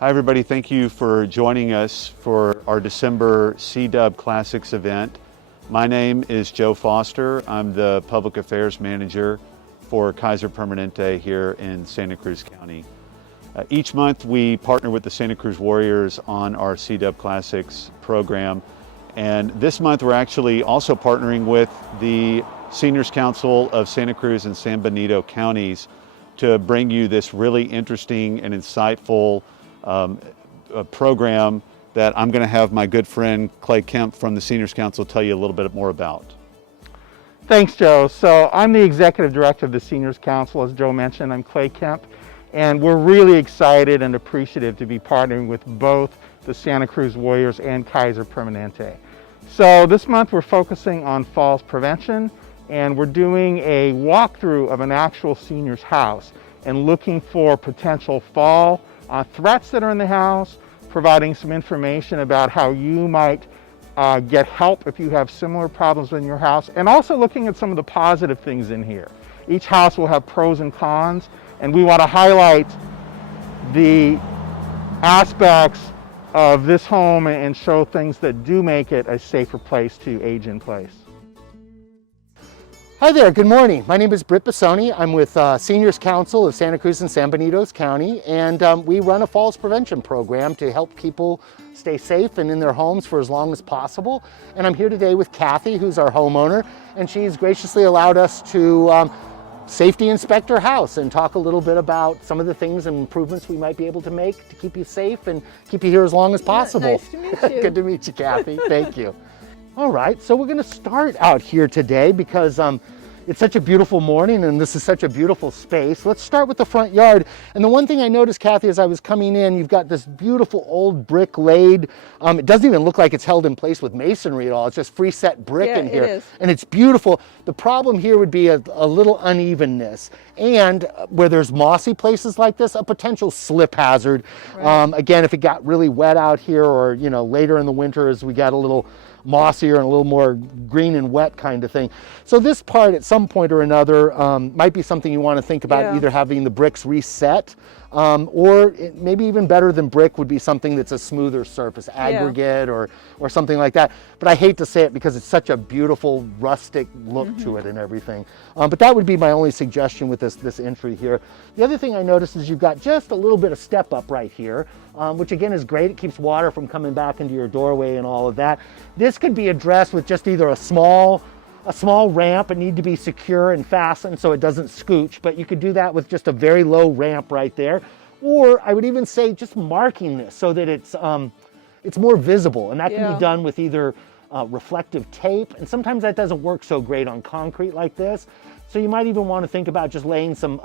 Hi everybody, thank you for joining us for our December C-Dub Classics event. My name is Joe Foster. I'm the Public Affairs Manager for Kaiser Permanente here in Santa Cruz County. Each month we partner with the Santa Cruz Warriors on our C-Dub Classics program, and this month we're actually also partnering with the Seniors Council of Santa Cruz and San Benito counties to bring you this really interesting and insightful a program that I'm going to have my good friend Clay Kemp from the Seniors Council tell you a little bit more about. Thanks, Joe. So I'm the Executive Director of the Seniors Council. As Joe mentioned, I'm Clay Kemp, and we're really excited and appreciative to be partnering with both the Santa Cruz Warriors and Kaiser Permanente. So this month we're focusing on falls prevention, and we're doing a walkthrough of an actual senior's house and looking for potential fall threats that are in the house, providing some information about how you might get help if you have similar problems in your house, and also looking at some of the positive things in here. Each house will have pros and cons, and we want to highlight the aspects of this home and show things that do make it a safer place to age in place. Hi there, good morning. My name is Britt Bissoni. I'm with Seniors Council of Santa Cruz and San Benito County, and we run a falls prevention program to help people stay safe and in their homes for as long as possible. And I'm here today with Kathy, who's our homeowner, and she's graciously allowed us to safety inspect her house and talk a little bit about some of the things and improvements we might be able to make to keep you safe and keep you here as long as possible. Nice to meet you. Good to meet you, Kathy. Thank you. All right, so we're going to start out here today because it's such a beautiful morning and this is such a beautiful space. Let's start with the front yard. And the one thing I noticed, Kathy, as I was coming in, you've got this beautiful old brick laid. It doesn't even look like it's held in place with masonry at all. It's just freeset brick in here. It is. And it's beautiful. The problem here would be a little unevenness. And where there's mossy places like this, a potential slip hazard. Right. Again, if it got really wet out here or, you know, later in the winter as we got a little mossier and a little more green and wet kind of thing. So this part at some point or another might be something you want to think about, either having the bricks reset or maybe even better than brick would be something that's a smoother surface, aggregate or something like that. But I hate to say it because it's such a beautiful rustic look to it and everything. But that would be my only suggestion with this entry here. The other thing I noticed is you've got just a little bit of step up right here, which again is great. It keeps water from coming back into your doorway and all of that. This could be addressed with just either a small ramp. It need to be secure and fastened so it doesn't scooch, but you could do that with just a very low ramp right there. Or I would even say just marking this so that it's more visible, and that can be done with either reflective tape, and sometimes that doesn't work so great on concrete like this. So you might even want to think about just laying some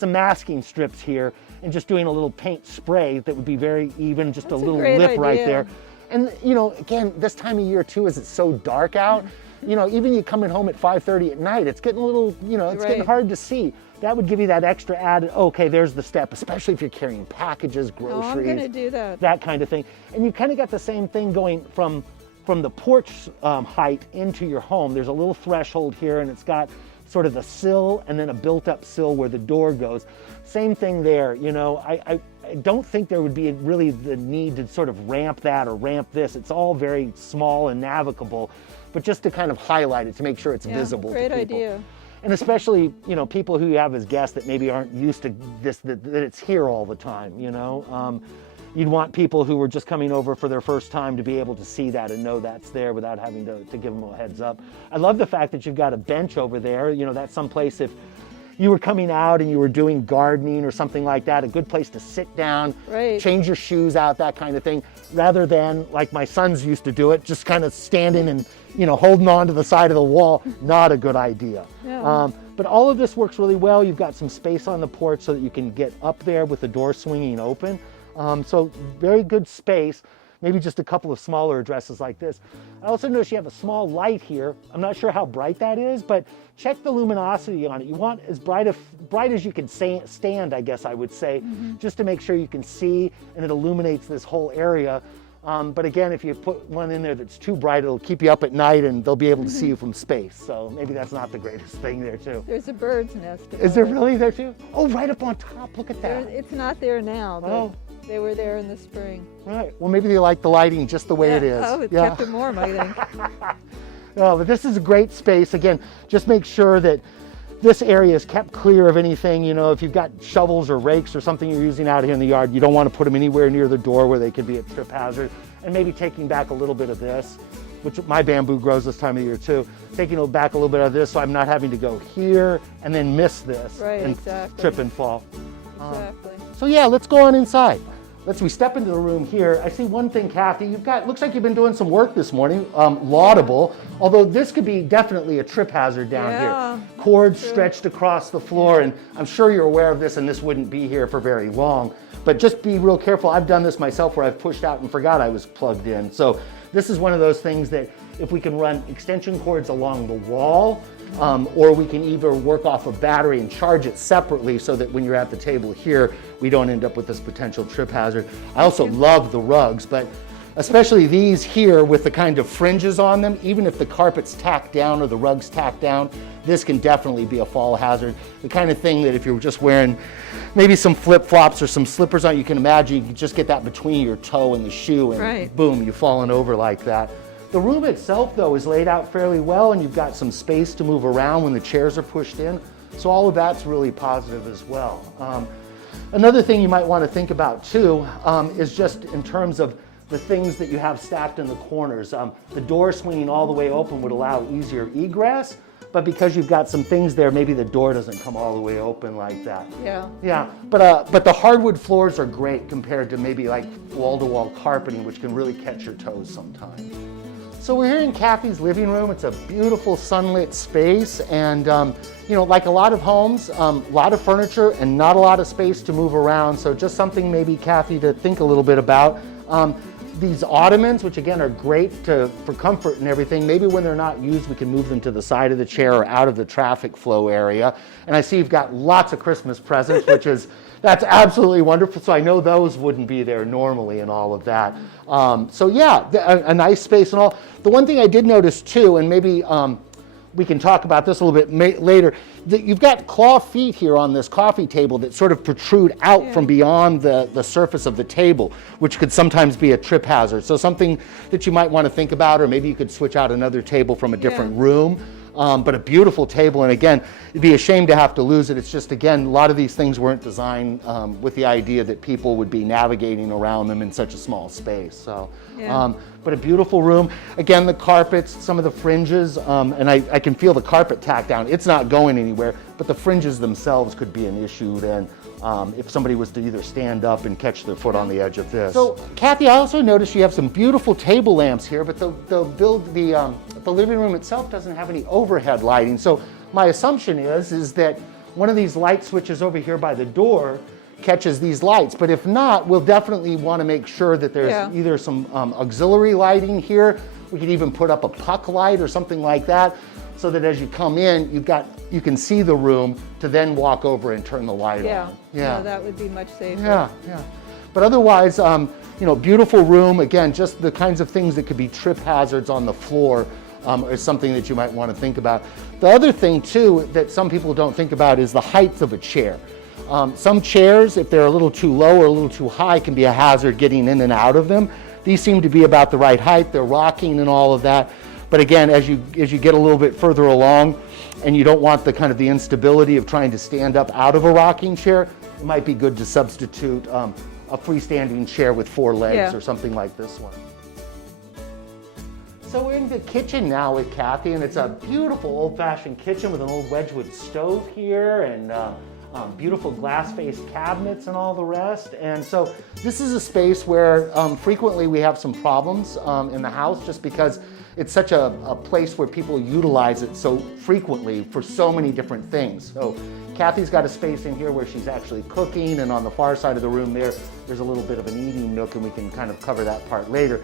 masking strips here and just doing a little paint spray that would be very even, just a little lip right there. And you know, again, this time of year too, as it's so dark out, you know, even you coming home at 5:30 at night, it's getting a little, you know, it's getting hard to see. That would give you that extra added, okay, there's the step, especially if you're carrying packages, groceries. Oh, I'm gonna do that. That kind of thing. And you kind of got the same thing going from the porch height into your home. There's a little threshold here, and it's got sort of the sill and then a built-up sill where the door goes. Same thing there, you know. I don't think there would be really the need to sort of ramp that or ramp this. It's all very small and navigable, but just to kind of highlight it, to make sure it's visible to people. Great idea. And especially, you know, people who you have as guests that maybe aren't used to this, that it's here all the time, you know. You'd want people who were just coming over for their first time to be able to see that and know that's there without having to give them a heads up. I love the fact that you've got a bench over there. You know, that's someplace if you were coming out and you were doing gardening or something like that, a good place to sit down, change your shoes out, that kind of thing, rather than like my sons used to do it, just kind of standing and, you know, holding on to the side of the wall. Not a good idea. But all of this works really well. You've got some space on the porch so that you can get up there with the door swinging open. So very good space. Maybe just a couple of smaller addresses like this. I also notice you have a small light here. I'm not sure how bright that is, but check the luminosity on it. You want as bright as you can stand, I guess I would say, just to make sure you can see and it illuminates this whole area. But again, if you put one in there that's too bright, it'll keep you up at night and they'll be able to see you from space. So maybe that's not the greatest thing there too. There's a bird's nest. Is there really there too? Oh, right up on top, look at that. It's not there now, but They were there in the spring. Right. Well, maybe they like the lighting just the way it is. Oh, it kept them warm, I think. No, but this is a great space. Again, just make sure that this area is kept clear of anything. You know, if you've got shovels or rakes or something you're using out here in the yard, you don't want to put them anywhere near the door where they could be a trip hazard. And maybe taking back a little bit of this, which my bamboo grows this time of year too, taking back a little bit of this so I'm not having to go here and then miss this and trip and fall. Exactly. So yeah, let's go on inside. We step into the room here. I see one thing, Kathy, looks like you've been doing some work this morning, laudable, although this could be definitely a trip hazard down here. Cords stretched across the floor, and I'm sure you're aware of this, and this wouldn't be here for very long, but just be real careful. I've done this myself where I've pushed out and forgot I was plugged in. So this is one of those things that if we can run extension cords along the wall, or we can either work off a battery and charge it separately so that when you're at the table here, we don't end up with this potential trip hazard. I also love the rugs, but especially these here with the kind of fringes on them, even if the carpet's tacked down or the rug's tacked down, this can definitely be a fall hazard. The kind of thing that if you're just wearing maybe some flip-flops or some slippers on, you can imagine you can just get that between your toe and the shoe and boom, you've fallen over like that. The room itself, though, is laid out fairly well, and you've got some space to move around when the chairs are pushed in. So all of that's really positive as well. Another thing you might want to think about, too, is just in terms of the things that you have stacked in the corners. The door swinging all the way open would allow easier egress, but because you've got some things there, maybe the door doesn't come all the way open like that. Yeah, but the hardwood floors are great compared to maybe like wall-to-wall carpeting, which can really catch your toes sometimes. So we're here in Kathy's living room. It's a beautiful sunlit space, and you know, like a lot of homes, a lot of furniture and not a lot of space to move around. So just something maybe, Kathy, to think a little bit about. These ottomans, which again are great for comfort and everything, maybe when they're not used, we can move them to the side of the chair or out of the traffic flow area. And I see you've got lots of Christmas presents, that's absolutely wonderful. So I know those wouldn't be there normally and all of that. So yeah, a nice space and all. The one thing I did notice too, and maybe we can talk about this a little bit later, that you've got claw feet here on this coffee table that sort of protrude out from beyond the surface of the table, which could sometimes be a trip hazard. So something that you might want to think about, or maybe you could switch out another table from a different room. But a beautiful table, and again, it'd be a shame to have to lose it. It's just, again, a lot of these things weren't designed with the idea that people would be navigating around them in such a small space. So, but a beautiful room. Again, the carpets, some of the fringes, and I can feel the carpet tacked down. It's not going anywhere, but the fringes themselves could be an issue then if somebody was to either stand up and catch their foot on the edge of this. So, Kathy, I also noticed you have some beautiful table lamps here, but the living room itself doesn't have any overhead lighting. So my assumption is that one of these light switches over here by the door catches these lights. But if not, we'll definitely want to make sure that there's either some auxiliary lighting here. We could even put up a puck light or something like that, so that as you come in, you can see the room to then walk over and turn the light on. Yeah, that would be much safer. Yeah. But otherwise, you know, beautiful room. Again, just the kinds of things that could be trip hazards on the floor is something that you might want to think about. The other thing too that some people don't think about is the height of a chair. Some chairs, if they're a little too low or a little too high, can be a hazard getting in and out of them. These seem to be about the right height. They're rocking and all of that. But again, as you get a little bit further along, and you don't want the kind of the instability of trying to stand up out of a rocking chair, it might be good to substitute a freestanding chair with 4 legs or something like this one. So we're in the kitchen now with Kathy, and it's a beautiful old-fashioned kitchen with an old Wedgwood stove here and beautiful glass-faced cabinets and all the rest. And so this is a space where frequently we have some problems in the house, just because it's such a place where people utilize it so frequently for so many different things. So Kathy's got a space in here where she's actually cooking, and on the far side of the room there's a little bit of an eating nook, and we can kind of cover that part later.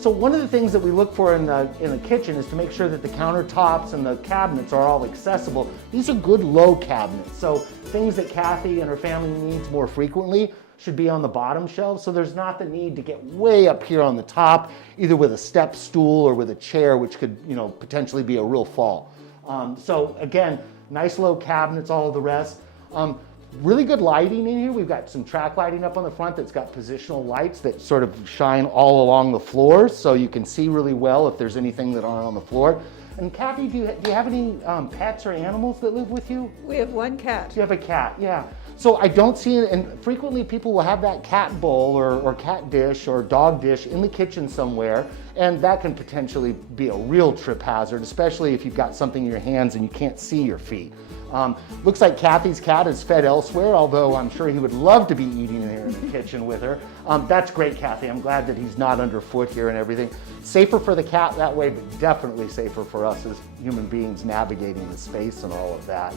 So one of the things that we look for in the kitchen is to make sure that the countertops and the cabinets are all accessible. These are good low cabinets, so things that Kathy and her family needs more frequently should be on the bottom shelves, so there's not the need to get way up here on the top, either with a step stool or with a chair, which could, you know, potentially be a real fall. So again, nice low cabinets, all of the rest. Really good lighting in here. We've got some track lighting up on the front that's got positional lights that sort of shine all along the floor, so you can see really well if there's anything that aren't on the floor. And Kathy, do you have any pets or animals that live with you? We have one cat. You have a cat, yeah. So I don't see it, and frequently people will have that cat bowl or cat dish or dog dish in the kitchen somewhere, and that can potentially be a real trip hazard, especially if you've got something in your hands and you can't see your feet. Looks like Kathy's cat is fed elsewhere, although I'm sure he would love to be eating in here in the kitchen with her. That's great, Kathy. I'm glad that he's not underfoot here and everything. Safer for the cat that way, but definitely safer for us as human beings navigating the space and all of that.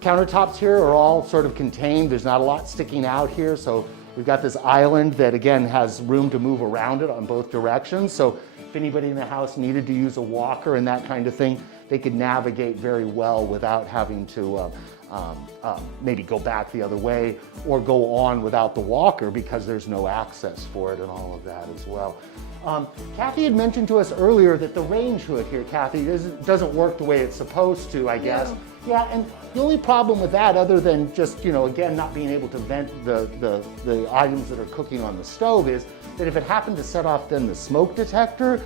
Countertops here are all sort of contained. There's not a lot sticking out here, so we've got this island that again has room to move around it on both directions. So if anybody in the house needed to use a walker and that kind of thing, they could navigate very well without having to maybe go back the other way or go on without the walker because there's no access for it and all of that as well. Kathy had mentioned to us earlier that the range hood here, Kathy, doesn't work the way it's supposed to, I guess. No. Yeah, and the only problem with that, other than just, again, not being able to vent the items that are cooking on the stove, is that if it happened to set off then the smoke detector,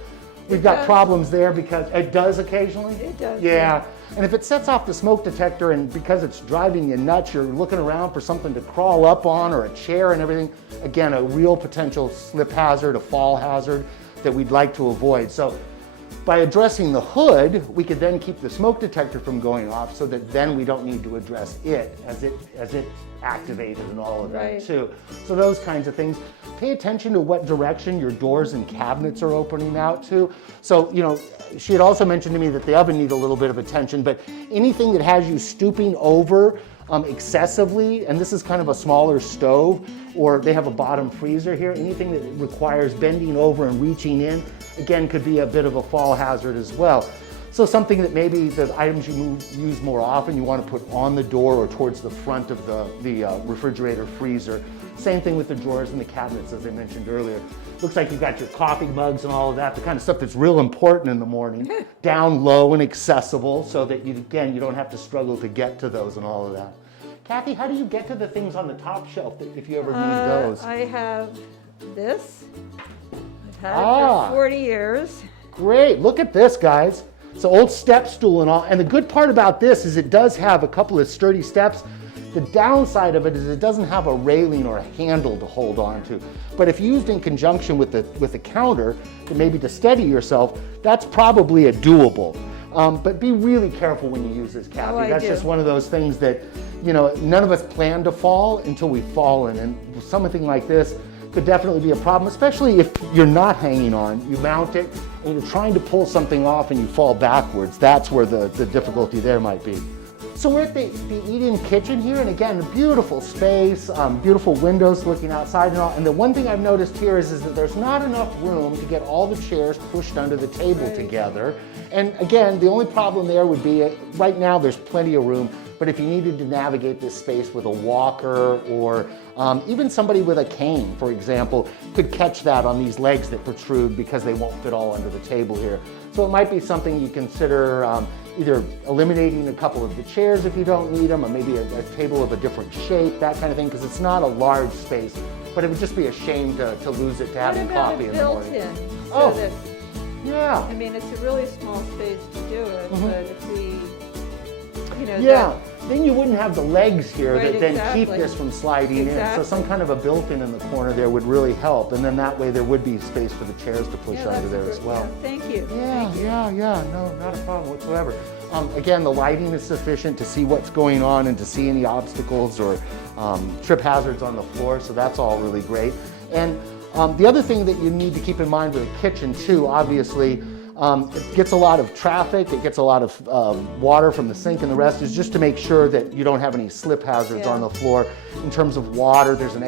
we've got problems there because it does occasionally. It does. Yeah. And if it sets off the smoke detector and because it's driving you nuts, you're looking around for something to crawl up on or a chair and everything, again, a real potential slip hazard, a fall hazard that we'd like to avoid. So by addressing the hood, we could then keep the smoke detector from going off so that then we don't need to address it as it activated and all of that too. So those kinds of things. Pay attention to what direction your doors and cabinets are opening out to. So, she had also mentioned to me that the oven needs a little bit of attention, but anything that has you stooping over excessively, and this is kind of a smaller stove, or they have a bottom freezer here, anything that requires bending over and reaching in, again, could be a bit of a fall hazard as well. So something that maybe the items you use more often, you want to put on the door or towards the front of the refrigerator freezer. Same thing with the drawers and the cabinets, as I mentioned earlier. Looks like you've got your coffee mugs and all of that, the kind of stuff that's real important in the morning, down low and accessible so that, you don't have to struggle to get to those and all of that. Kathy, how do you get to the things on the top shelf if you ever need those? I have this. I've had it for 40 years. Great, look at this, guys. It's an old step stool and all. And the good part about this is it does have a couple of sturdy steps. The downside of it is it doesn't have a railing or a handle to hold on to. But if used in conjunction with the counter, and maybe to steady yourself, that's probably a doable. But be really careful when you use this, Kathy. Oh, That's just one of those things that, none of us plan to fall until we've fallen. And something like this could definitely be a problem, especially if you're not hanging on. You mount it and you're trying to pull something off and you fall backwards. That's where the difficulty there might be. So we're at the eat-in kitchen here, and again, a beautiful space, beautiful windows looking outside and all. And the one thing I've noticed here is that there's not enough room to get all the chairs pushed under the table together. And again, the only problem there would be, right now there's plenty of room, but if you needed to navigate this space with a walker or even somebody with a cane, for example, could catch that on these legs that protrude because they won't fit all under the table here. So it might be something you consider either eliminating a couple of the chairs if you don't need them, or maybe a table of a different shape, that kind of thing, because it's not a large space, but it would just be a shame to lose it to having coffee in the morning. So that, yeah. I mean, it's a really small space to do it, but if we, then you wouldn't have the legs here Right, that then exactly. keep this from sliding in. So Exactly. some kind of a built-in in the corner there would really help, and then that way there would be space for the chairs to push under there as well. Thank you. Yeah, no, not a problem whatsoever. Again, the lighting is sufficient to see what's going on and to see any obstacles or trip hazards on the floor, so that's all really great. And the other thing that you need to keep in mind with a kitchen too, obviously, it gets a lot of traffic, it gets a lot of water from the sink and the rest, is just to make sure that you don't have any slip hazards on the floor. In terms of water, there's an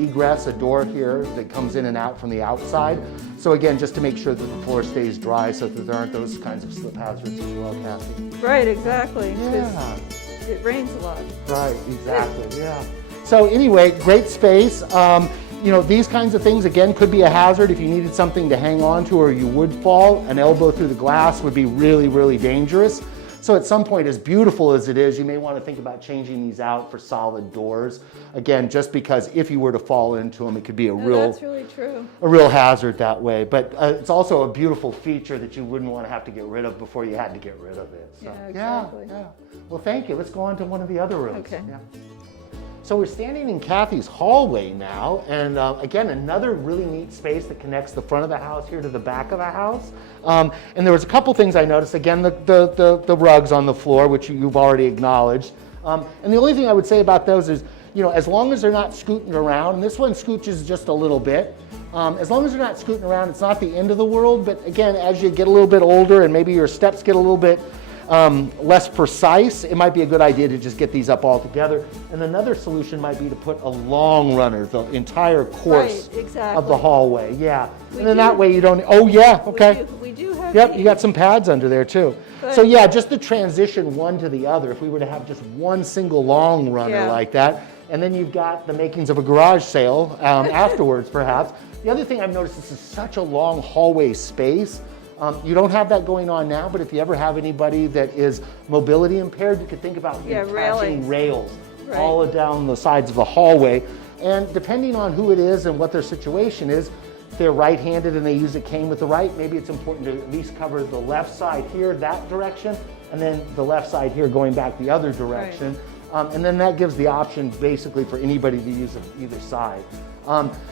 egress, a door here that comes in and out from the outside. So again, just to make sure that the floor stays dry so that there aren't those kinds of slip hazards as well, Kathy. Right, exactly. 'Cause Yeah. it rains a lot. Right, exactly, yeah. So anyway, great space. These kinds of things, again, could be a hazard if you needed something to hang on to or you would fall. An elbow through the glass would be really, really dangerous. So at some point, as beautiful as it is, you may want to think about changing these out for solid doors. Again, just because if you were to fall into them, it could be That's really true. a real hazard that way. But it's also a beautiful feature that you wouldn't want to have to get rid of before you had to get rid of it. So, Yeah, exactly. yeah. Well, thank you. Let's go on to one of the other rooms. Okay. Yeah. So we're standing in Kathy's hallway now, and again, another really neat space that connects the front of the house here to the back of the house. And there was a couple things I noticed. Again, the rugs on the floor, which you've already acknowledged. And the only thing I would say about those is, as long as they're not scooting around, and this one scooches just a little bit, as long as they're not scooting around, it's not the end of the world. But again, as you get a little bit older and maybe your steps get a little bit less precise, it might be a good idea to just get these up all together. And another solution might be to put a long runner the entire course of the hallway. Yeah, and then that way you don't. Oh yeah, okay. We do have. Yep, you got some pads under there too. So yeah, just the transition one to the other. If we were to have just one single long runner like that, and then you've got the makings of a garage sale afterwards, perhaps. The other thing I've noticed, this is such a long hallway space. You don't have that going on now, but if you ever have anybody that is mobility impaired, you could think about attaching rails all down the sides of the hallway. And depending on who it is and what their situation is, if they're right-handed and they use a cane with the right, maybe it's important to at least cover the left side here, that direction, and then the left side here going back the other direction. And then that gives the option basically for anybody to use either side.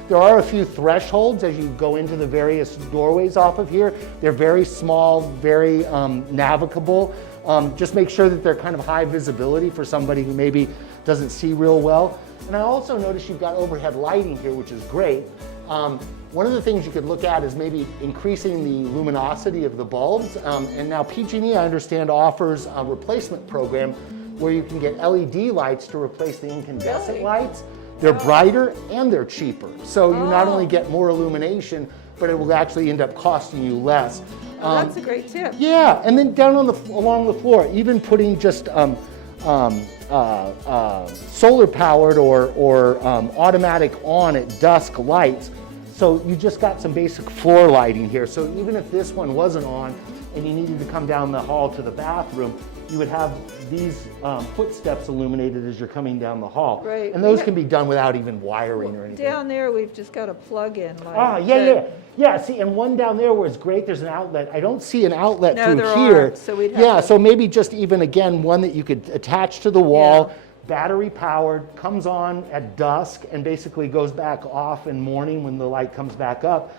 There are a few thresholds as you go into the various doorways off of here. They're very small, very navigable. Just make sure that they're kind of high visibility for somebody who maybe doesn't see real well. And I also noticed you've got overhead lighting here, which is great. One of the things you could look at is maybe increasing the luminosity of the bulbs. And now PG&E, I understand, offers a replacement program where you can get LED lights to replace the incandescent lights. They're brighter and they're cheaper. So you not only get more illumination, but it will actually end up costing you less. That's a great tip. Yeah, and then down on along the floor, even putting just solar powered or automatic on at dusk lights. So you just got some basic floor lighting here. So even if this one wasn't on and you needed to come down the hall to the bathroom, you would have these footsteps illuminated as you're coming down the hall. Right. And those can be done without even wiring or anything. Down there, we've just got a plug-in light. Ah, yeah. See, and one down there where it's great, there's an outlet. I don't see an outlet through there here. aren't, so we'd have to- so maybe just even, again, one that you could attach to the wall, battery powered, comes on at dusk, and basically goes back off in morning when the light comes back up.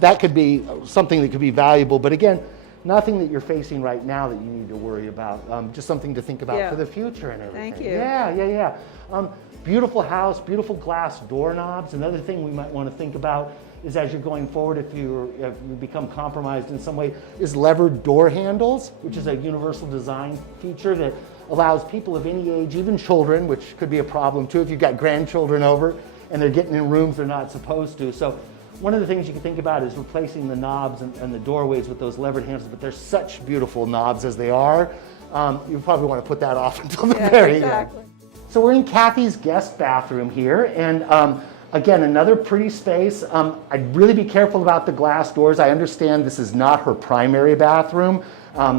That could be something that could be valuable. But again, nothing that you're facing right now that you need to worry about. Just something to think about for the future and everything. Thank you. Yeah. Beautiful house, beautiful glass doorknobs. Another thing we might want to think about is as you're going forward, if you become compromised in some way, is levered door handles, which is a universal design feature that allows people of any age, even children, which could be a problem too if you've got grandchildren over and they're getting in rooms they're not supposed to. So one of the things you can think about is replacing the knobs and the doorways with those levered handles, but they're such beautiful knobs as they are. You probably want to put that off until the very end. So we're in Kathy's guest bathroom here, and again, another pretty space. I'd really be careful about the glass doors. I understand this is not her primary bathroom.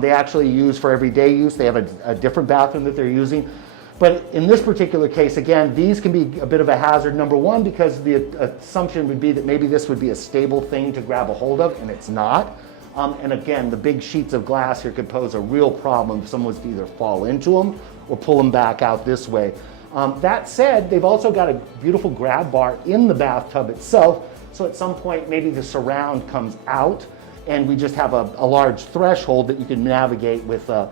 They actually use for everyday use. They have a different bathroom that they're using. But in this particular case, again, these can be a bit of a hazard. Number one, because the assumption would be that maybe this would be a stable thing to grab a hold of, and it's not. And again, the big sheets of glass here could pose a real problem if someone was to either fall into them or pull them back out this way. That said, they've also got a beautiful grab bar in the bathtub itself. So at some point, maybe the surround comes out and we just have a large threshold that you can navigate with a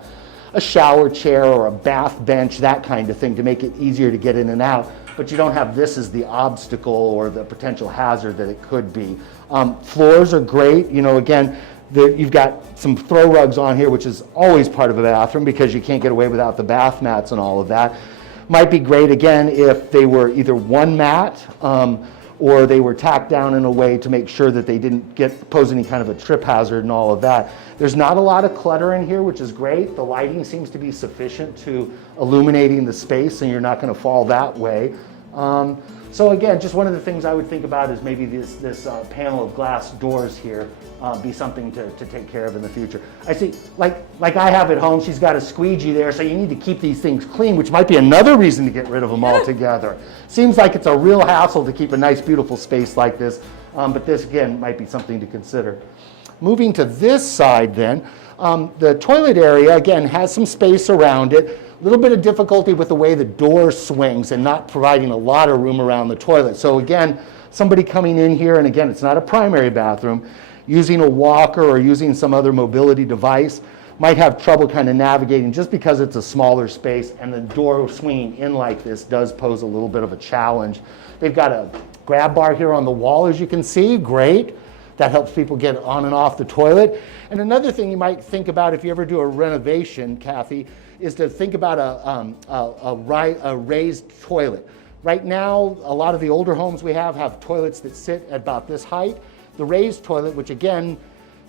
shower chair or a bath bench, that kind of thing, to make it easier to get in and out. But you don't have this as the obstacle or the potential hazard that it could be. Floors are great. Again, you've got some throw rugs on here, which is always part of a bathroom because you can't get away without the bath mats and all of that. Might be great, again, if they were either one mat or they were tacked down in a way to make sure that they didn't pose any kind of a trip hazard and all of that. There's not a lot of clutter in here, which is great. The lighting seems to be sufficient to illuminating the space, and you're not going to fall that way. So again, just one of the things I would think about is maybe this panel of glass doors here be something to take care of in the future. I see, like I have at home, she's got a squeegee there, so you need to keep these things clean, which might be another reason to get rid of them altogether. Seems like it's a real hassle to keep a nice, beautiful space like this, but this, again, might be something to consider. Moving to this side then, the toilet area, again, has some space around it. A little bit of difficulty with the way the door swings and not providing a lot of room around the toilet. So again, somebody coming in here, and again, it's not a primary bathroom, using a walker or using some other mobility device might have trouble kind of navigating just because it's a smaller space, and the door swinging in like this does pose a little bit of a challenge. They've got a grab bar here on the wall, as you can see, great. That helps people get on and off the toilet. And another thing you might think about if you ever do a renovation, Kathy, is to think about a raised toilet. Right now, a lot of the older homes we have toilets that sit at about this height. The raised toilet, which again,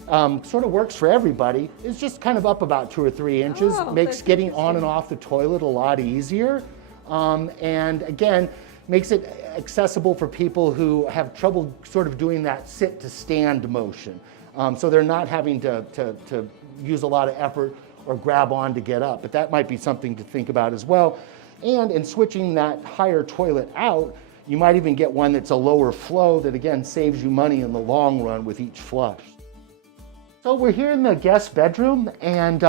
sort of works for everybody, is just kind of up about 2 or 3 inches. Oh, makes that's getting on and interesting. off the toilet a lot easier. And again, makes it accessible for people who have trouble sort of doing that sit to stand motion. So they're not having to use a lot of effort or grab on to get up, but that might be something to think about as well. And in switching that higher toilet out, you might even get one that's a lower flow that again saves you money in the long run with each flush. So we're here in the guest bedroom, and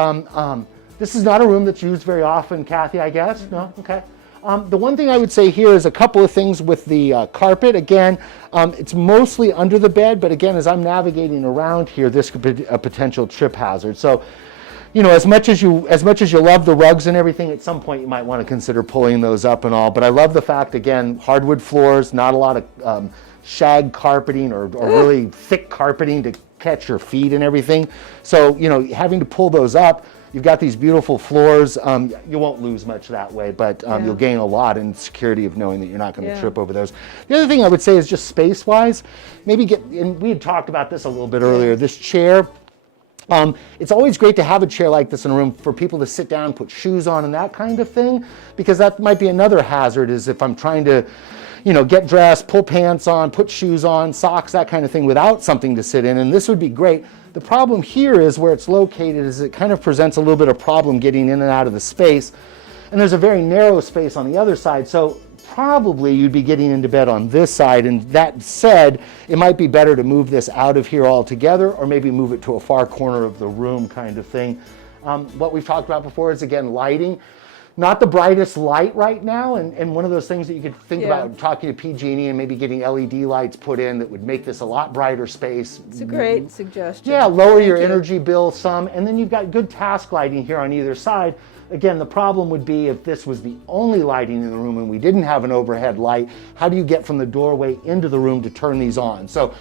this is not a room that's used very often, Kathy, I guess? No? Okay. The one thing I would say here is a couple of things with the carpet. Again, it's mostly under the bed, but again, as I'm navigating around here, this could be a potential trip hazard. So, you know, as much as you love the rugs and everything, at some point you might want to consider pulling those up and all. But I love the fact, again, hardwood floors, not a lot of shag carpeting or really thick carpeting to catch your feet and everything. So, you know, having to pull those up, you've got these beautiful floors. You won't lose much that way, but you'll gain a lot in security of knowing that you're not going to trip over those. The other thing I would say is just space-wise, maybe and we had talked about this a little bit earlier, this chair. It's always great to have a chair like this in a room for people to sit down, put shoes on and that kind of thing, because that might be another hazard is if I'm trying to, you know, get dressed, pull pants on, put shoes on, socks, that kind of thing without something to sit in, and this would be great. The problem here is where it's located is it kind of presents a little bit of problem getting in and out of the space, and there's a very narrow space on the other side, so probably you'd be getting into bed on this side. And that said, it might be better to move this out of here altogether or maybe move it to a far corner of the room kind of thing. What we've talked about before is, again, lighting. Not the brightest light right now, and one of those things that you could think about talking to PG&E and maybe getting LED lights put in that would make this a lot brighter space. It's a great suggestion. Yeah, lower Thank your you. energy bill some, and then you've got good task lighting here on either side. Again, the problem would be if this was the only lighting in the room and we didn't have an overhead light, how do you get from the doorway into the room to turn these on? So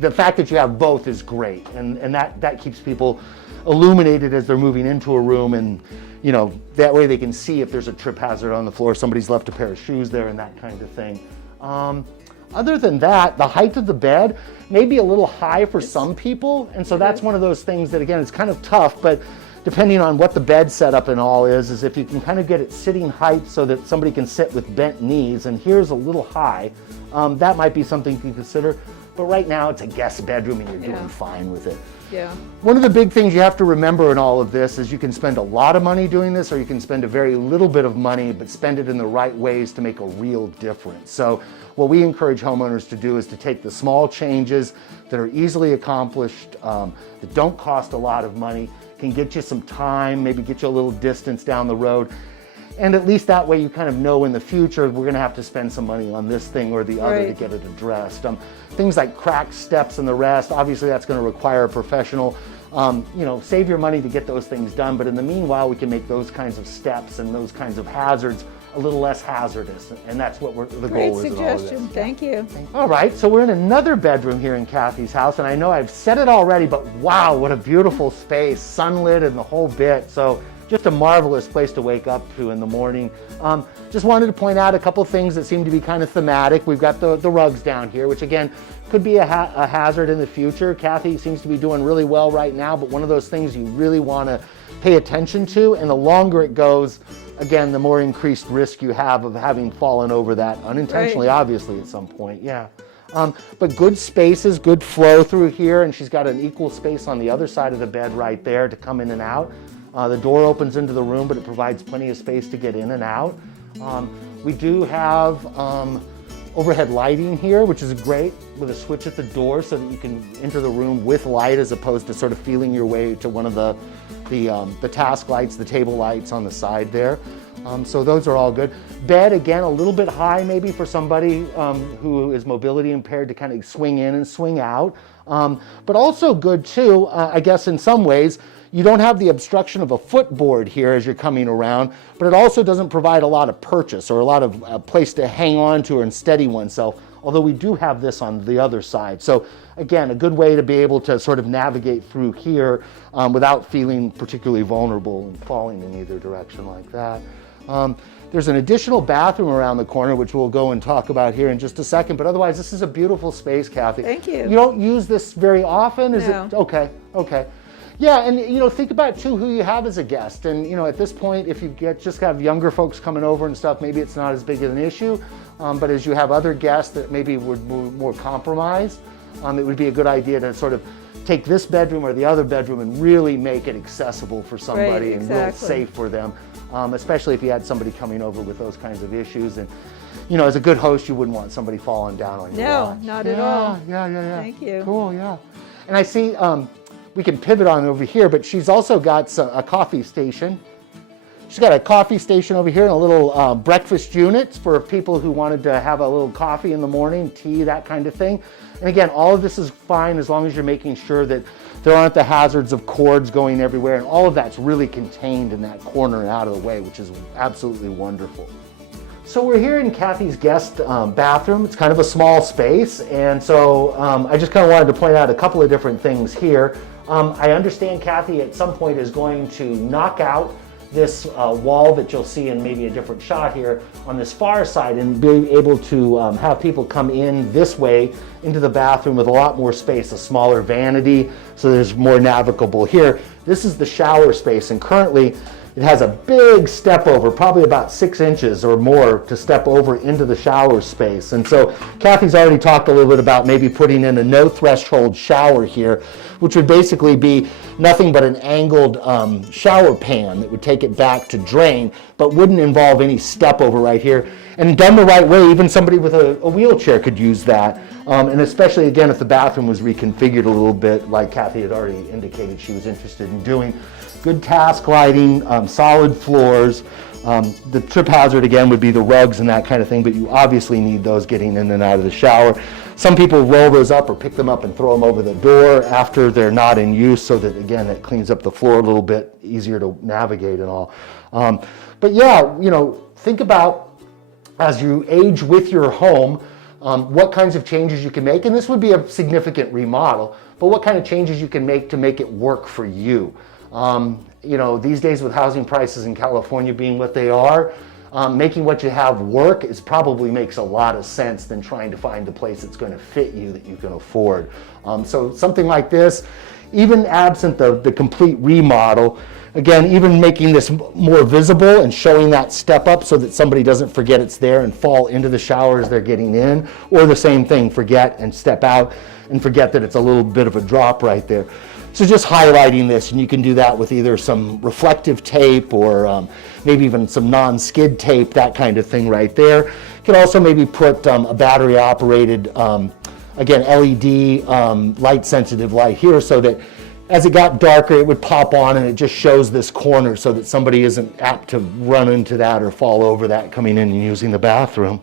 the fact that you have both is great, and that keeps people illuminated as they're moving into a room, and you know, that way they can see if there's a trip hazard on the floor, somebody's left a pair of shoes there and that kind of thing. Other than that, the height of the bed may be a little high for some people, and so that's one of those things that, again, it's kind of tough, but depending on what the bed setup and all is if you can kind of get it sitting height so that somebody can sit with bent knees, and here's a little high, that might be something you can consider. But right now it's a guest bedroom and you're doing fine with it. Yeah. One of the big things you have to remember in all of this is you can spend a lot of money doing this, or you can spend a very little bit of money, but spend it in the right ways to make a real difference. So what we encourage homeowners to do is to take the small changes that are easily accomplished, that don't cost a lot of money, can get you some time, maybe get you a little distance down the road. And at least that way you kind of know in the future we're going to have to spend some money on this thing or the other to get it addressed. Things like cracked steps and the rest, obviously that's going to require a professional. You know, save your money to get those things done, but in the meanwhile we can make those kinds of steps and those kinds of hazards a little less hazardous, and that's what the goal is in all of this. Great suggestion, thank you. All right, so we're in another bedroom here in Kathy's house, and I know I've said it already, but wow, what a beautiful space, sunlit and the whole bit. So just a marvelous place to wake up to in the morning. Just wanted to point out a couple things that seem to be kind of thematic. We've got the rugs down here, which again could be a hazard in the future. Kathy seems to be doing really well right now, but one of those things you really want to pay attention to, and the longer it goes, again, the more increased risk you have of having fallen over that unintentionally, Right. obviously, at some point, yeah. But good spaces, good flow through here, and she's got an equal space on the other side of the bed right there to come in and out. The door opens into the room, but it provides plenty of space to get in and out. We do have overhead lighting here, which is great, with a switch at the door so that you can enter the room with light as opposed to sort of feeling your way to one of the task lights, the table lights on the side there. So those are all good. Bed, again, a little bit high maybe for somebody who is mobility impaired to kind of swing in and swing out. But also good too, I guess in some ways, you don't have the obstruction of a footboard here as you're coming around, but it also doesn't provide a lot of purchase or a lot of place to hang on to and steady oneself, although we do have this on the other side. So again, a good way to be able to sort of navigate through here without feeling particularly vulnerable and falling in either direction like that. There's an additional bathroom around the corner, which we'll go and talk about here in just a second, but otherwise this is a beautiful space, Kathy. Thank you. You don't use this very often, is No. it? Okay, okay. Yeah, and think about too who you have as a guest, and at this point, if you just have younger folks coming over and stuff, maybe it's not as big of an issue. But as you have other guests that maybe would more compromised, it would be a good idea to sort of take this bedroom or the other bedroom and really make it accessible for somebody Right, and real exactly. safe for them, especially if you had somebody coming over with those kinds of issues. And as a good host, you wouldn't want somebody falling down on your No, watch. not at all. Yeah. Thank you. Cool, yeah. And I see we can pivot on over here, but she's also got a coffee station. She's got a coffee station over here and a little breakfast unit for people who wanted to have a little coffee in the morning, tea, that kind of thing. And again, all of this is fine as long as you're making sure that there aren't the hazards of cords going everywhere, and all of that's really contained in that corner and out of the way, which is absolutely wonderful. So we're here in Kathy's guest bathroom. It's kind of a small space, and so I just kind of wanted to point out a couple of different things here. I understand Kathy at some point is going to knock out this wall that you'll see in maybe a different shot here on this far side and be able to have people come in this way into the bathroom with a lot more space, a smaller vanity, so there's more navigable here. This is the shower space, and currently it has a big step over, probably about 6 inches or more to step over into the shower space. And so Kathy's already talked a little bit about maybe putting in a no threshold shower here, which would basically be nothing but an angled shower pan that would take it back to drain, but wouldn't involve any step over right here. And done the right way, even somebody with a wheelchair could use that. And especially again, if the bathroom was reconfigured a little bit, like Kathy had already indicated she was interested in doing. Good task lighting, solid floors. The trip hazard again would be the rugs and that kind of thing, but you obviously need those getting in and out of the shower. Some people roll those up or pick them up and throw them over the door after they're not in use, so that again it cleans up the floor a little bit, easier to navigate and all. But yeah, think about as you age with your home, what kinds of changes you can make, and this would be a significant remodel, but what kind of changes you can make to make it work for you. These days with housing prices in California being what they are, making what you have work probably makes a lot of sense than trying to find the place that's going to fit you that you can afford. So something like this, even absent the complete remodel, again, even making this more visible and showing that step up so that somebody doesn't forget it's there and fall into the shower as they're getting in, or the same thing, forget and step out and forget that it's a little bit of a drop right there. So just highlighting this, and you can do that with either some reflective tape or maybe even some non-skid tape, that kind of thing right there. You can also maybe put a battery operated, again, LED light sensitive light here, so that as it got darker it would pop on and it just shows this corner so that somebody isn't apt to run into that or fall over that coming in and using the bathroom.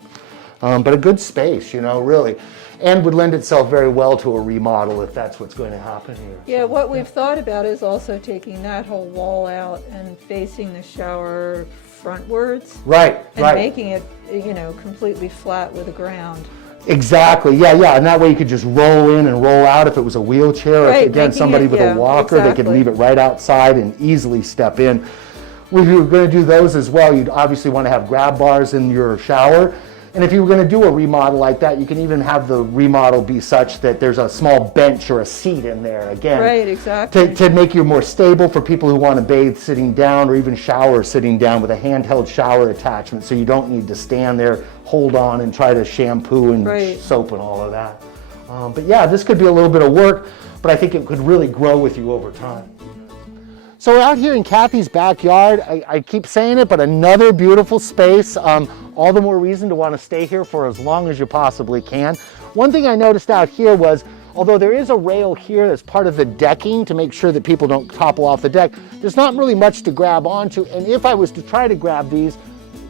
But a good space, really. And would lend itself very well to a remodel if that's what's going to happen here. Yeah, what we've thought about is also taking that whole wall out and facing the shower frontwards. Right, and right. making it, completely flat with the ground. Exactly, yeah, and that way you could just roll in and roll out if it was a wheelchair, or Right, if, again, making somebody it- with yeah, a walker, they could exactly. leave it right outside and easily step in. If you were going to do those as well, you'd obviously want to have grab bars in your shower. And if you were going to do a remodel like that, you can even have the remodel be such that there's a small bench or a seat in there, again. Right, exactly. To make you more stable for people who want to bathe sitting down or even shower sitting down, with a handheld shower attachment, so you don't need to stand there, hold on, and try to shampoo and Right. soap and all of that. But yeah, this could be a little bit of work, but I think it could really grow with you over time. So we're out here in Kathy's backyard. I keep saying it, but another beautiful space. All the more reason to want to stay here for as long as you possibly can. One thing I noticed out here was, although there is a rail here that's part of the decking to make sure that people don't topple off the deck, there's not really much to grab onto. And if I was to try to grab these,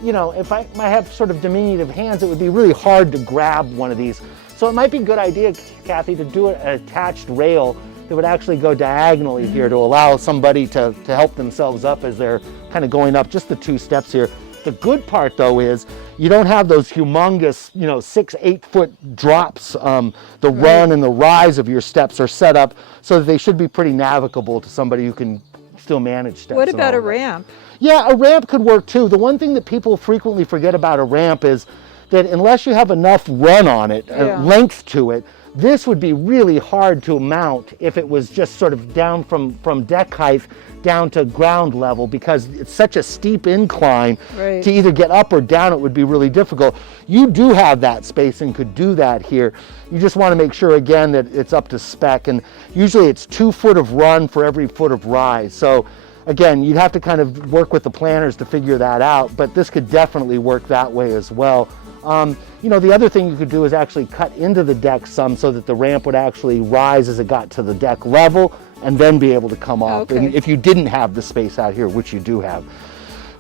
you know, if I have sort of diminutive hands, it would be really hard to grab one of these. So it might be a good idea, Kathy, to do an attached rail that would actually go diagonally here to allow somebody to help themselves up as they're kind of going up just the 2 steps here. The good part, though, is you don't have those humongous, 6-8 foot drops. The run and the rise of your steps are set up so that they should be pretty navigable to somebody who can still manage steps. What and about all a that. ramp? Yeah, a ramp could work too. The one thing that people frequently forget about a ramp is that unless you have enough run on it, length to it, this would be really hard to mount if it was just sort of down from deck height down to ground level, because it's such a steep incline. Right. To either get up or down, it would be really difficult. You do have that space and could do that here. You just want to make sure, again, that it's up to spec, and usually it's 2 foot of run for every foot of rise. So again, you'd have to kind of work with the planners to figure that out, but this could definitely work that way as well. The other thing you could do is actually cut into the deck some so that the ramp would actually rise as it got to the deck level and then be able to come off. Okay. And if you didn't have the space out here, which you do have.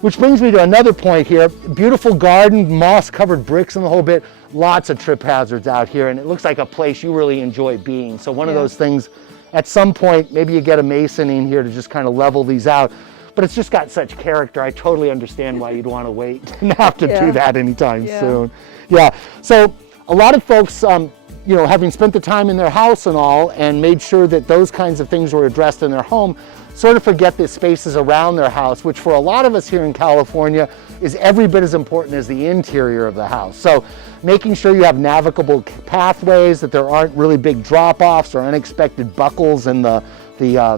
Which brings me to another point here. Beautiful garden, moss-covered bricks and the whole bit. Lots of trip hazards out here, and it looks like a place you really enjoy being. So one of those things, at some point, maybe you get a mason in here to just kind of level these out. But it's just got such character. I totally understand why you'd want to wait and have to do that anytime soon. Yeah, so a lot of folks, having spent the time in their house and all and made sure that those kinds of things were addressed in their home, sort of forget the spaces around their house, which for a lot of us here in California is every bit as important as the interior of the house. So making sure you have navigable pathways, that there aren't really big drop-offs or unexpected buckles in the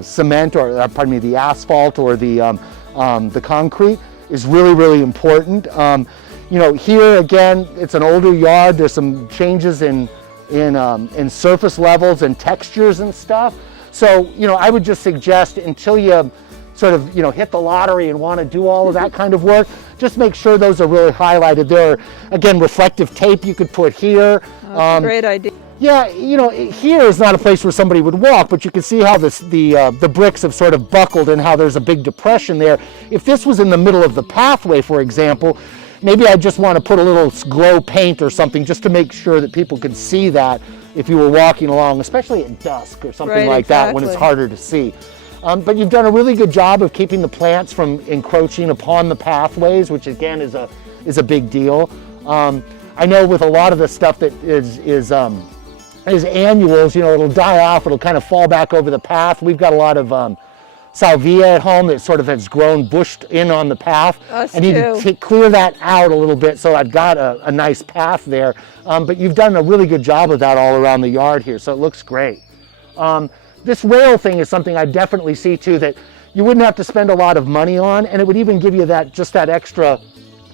cement, or the asphalt or the concrete is really, really important. Here again, it's an older yard. There's some changes in surface levels and textures and stuff. So, I would just suggest, until you sort of, hit the lottery and want to do all of that kind of work, just make sure those are really highlighted. There are, again, reflective tape you could put here. That's a great idea. Yeah, here is not a place where somebody would walk, but you can see how the bricks have sort of buckled and how there's a big depression there. If this was in the middle of the pathway, for example, maybe I just want to put a little glow paint or something just to make sure that people could see that if you were walking along, especially at dusk or something like that, when it's harder to see. But you've done a really good job of keeping the plants from encroaching upon the pathways, which again is a big deal. I know with a lot of the stuff that is annuals, it'll die off, it'll kind of fall back over the path. We've got a lot of salvia at home that sort of has grown bushed in on the path. Us I need to clear that out a little bit so I've got a nice path there. But you've done a really good job of that all around the yard here, so it looks great. This rail thing is something I definitely see too, that you wouldn't have to spend a lot of money on, and it would even give you that extra,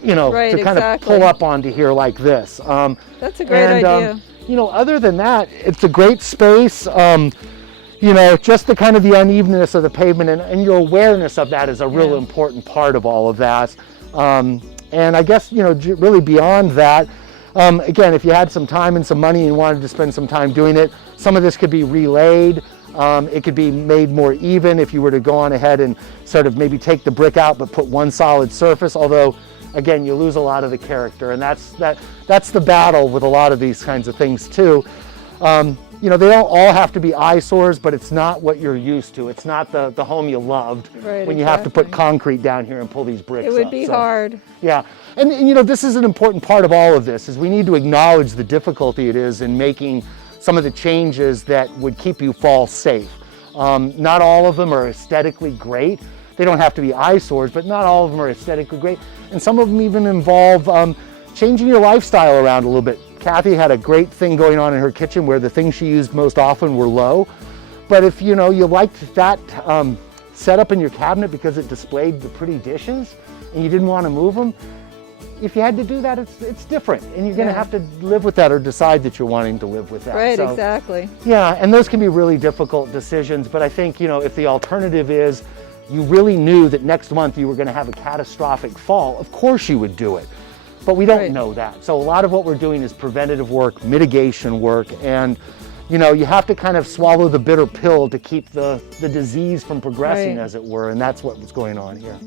to kind of pull up onto here like this. That's a great idea. Other than that, it's a great space. Just the unevenness of the pavement and your awareness of that is a real important part of all of that. And I guess, really beyond that, again, if you had some time and some money and wanted to spend some time doing it, some of this could be relayed. It could be made more even if you were to go on ahead and sort of maybe take the brick out but put one solid surface, although again, you lose a lot of the character, and that's the battle with a lot of these kinds of things too. They don't all have to be eyesores, but it's not what you're used to. It's not the home you loved when you have to put concrete down here and pull these bricks up. It would be hard. Yeah, and this is an important part of all of this, is we need to acknowledge the difficulty it is in making some of the changes that would keep you fall safe. Not all of them are aesthetically great, They don't have to be eyesores, but not all of them are aesthetically great. And some of them even involve changing your lifestyle around a little bit. Kathy had a great thing going on in her kitchen where the things she used most often were low. But if you liked that setup in your cabinet because it displayed the pretty dishes and you didn't want to move them, if you had to do that, it's different, and you're going to have to live with that or decide that you're wanting to live with that. Right, So, exactly. yeah, and those can be really difficult decisions, but I think, if the alternative is you really knew that next month you were going to have a catastrophic fall, of course you would do it. But we don't know that. So a lot of what we're doing is preventative work, mitigation work, and you have to kind of swallow the bitter pill to keep the disease from progressing, as it were, and that's what was going on here.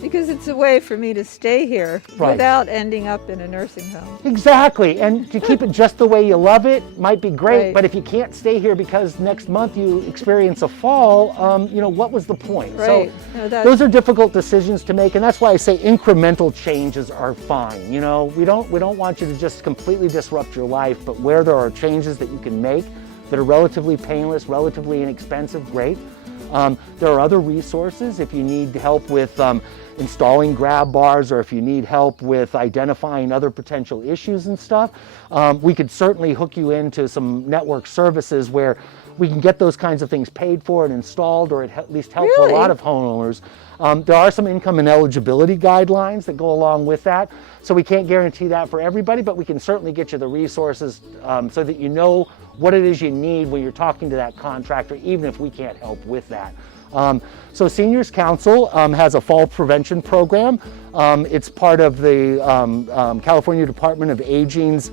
Because it's a way for me to stay here without ending up in a nursing home. Exactly, and to keep it just the way you love it might be great, but if you can't stay here because next month you experience a fall, what was the point? Right. So those are difficult decisions to make, and that's why I say incremental changes are fine. We don't want you to just completely disrupt your life, but where there are changes that you can make that are relatively painless, relatively inexpensive, great. There are other resources if you need help with installing grab bars, or if you need help with identifying other potential issues and stuff. We could certainly hook you into some network services where we can get those kinds of things paid for and installed, or at least help for a lot of homeowners. There are some income and eligibility guidelines that go along with that. So we can't guarantee that for everybody, but we can certainly get you the resources so that you know what it is you need when you're talking to that contractor, even if we can't help with that. So Seniors Council has a fall prevention program. It's part of the California Department of Aging's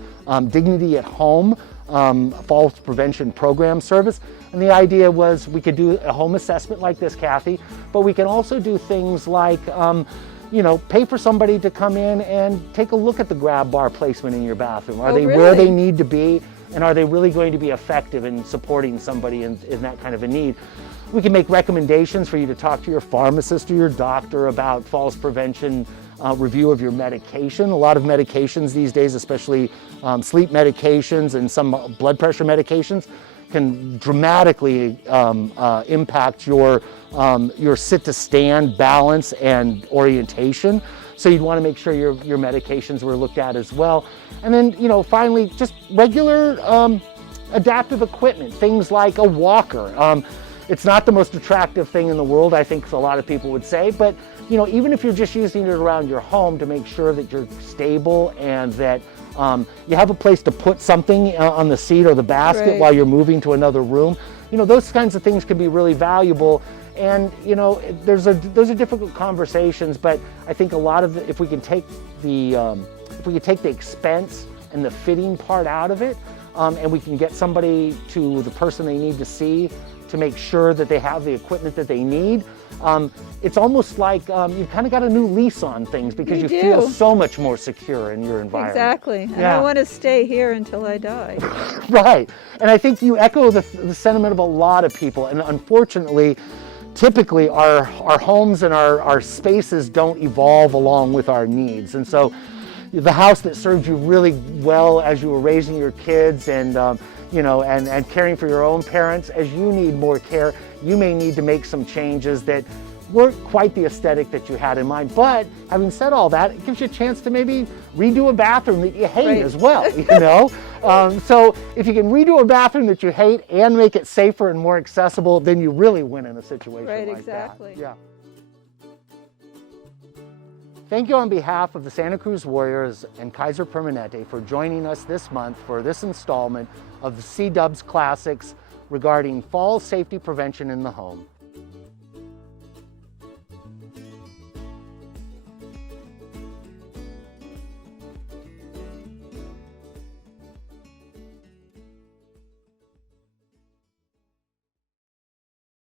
Dignity at Home fall prevention program service. And the idea was we could do a home assessment like this, Kathy, but we can also do things like pay for somebody to come in and take a look at the grab bar placement in your bathroom. Are they where they need to be? And are they really going to be effective in supporting somebody in that kind of a need? We can make recommendations for you to talk to your pharmacist or your doctor about falls prevention, review of your medication. A lot of medications these days, especially sleep medications and some blood pressure medications, can dramatically impact your sit-to-stand balance and orientation. So you'd want to make sure your medications were looked at as well. And then, finally, just regular adaptive equipment, things like a walker. It's not the most attractive thing in the world, I think a lot of people would say, but even if you're just using it around your home to make sure that you're stable and that you have a place to put something on the seat or the basket while you're moving to another room, those kinds of things can be really valuable. And those are difficult conversations, but I think a lot of if we can take the expense and the fitting part out of it, and we can get somebody to the person they need to see to make sure that they have the equipment that they need, it's almost like you've kind of got a new lease on things because you feel so much more secure in your environment. Exactly. And I want to stay here until I die. Right. And I think you echo the sentiment of a lot of people. And unfortunately, typically our homes and our spaces don't evolve along with our needs. And so the house that served you really well as you were raising your kids and and caring for your own parents, as you need more care, you may need to make some changes that weren't quite the aesthetic that you had in mind. But having said all that, it gives you a chance to maybe redo a bathroom that you hate as well, So if you can redo a bathroom that you hate and make it safer and more accessible, then you really win in a situation like that. Yeah. Thank you on behalf of the Santa Cruz Warriors and Kaiser Permanente for joining us this month for this installment of the C-Dubs Classics regarding fall safety prevention in the home.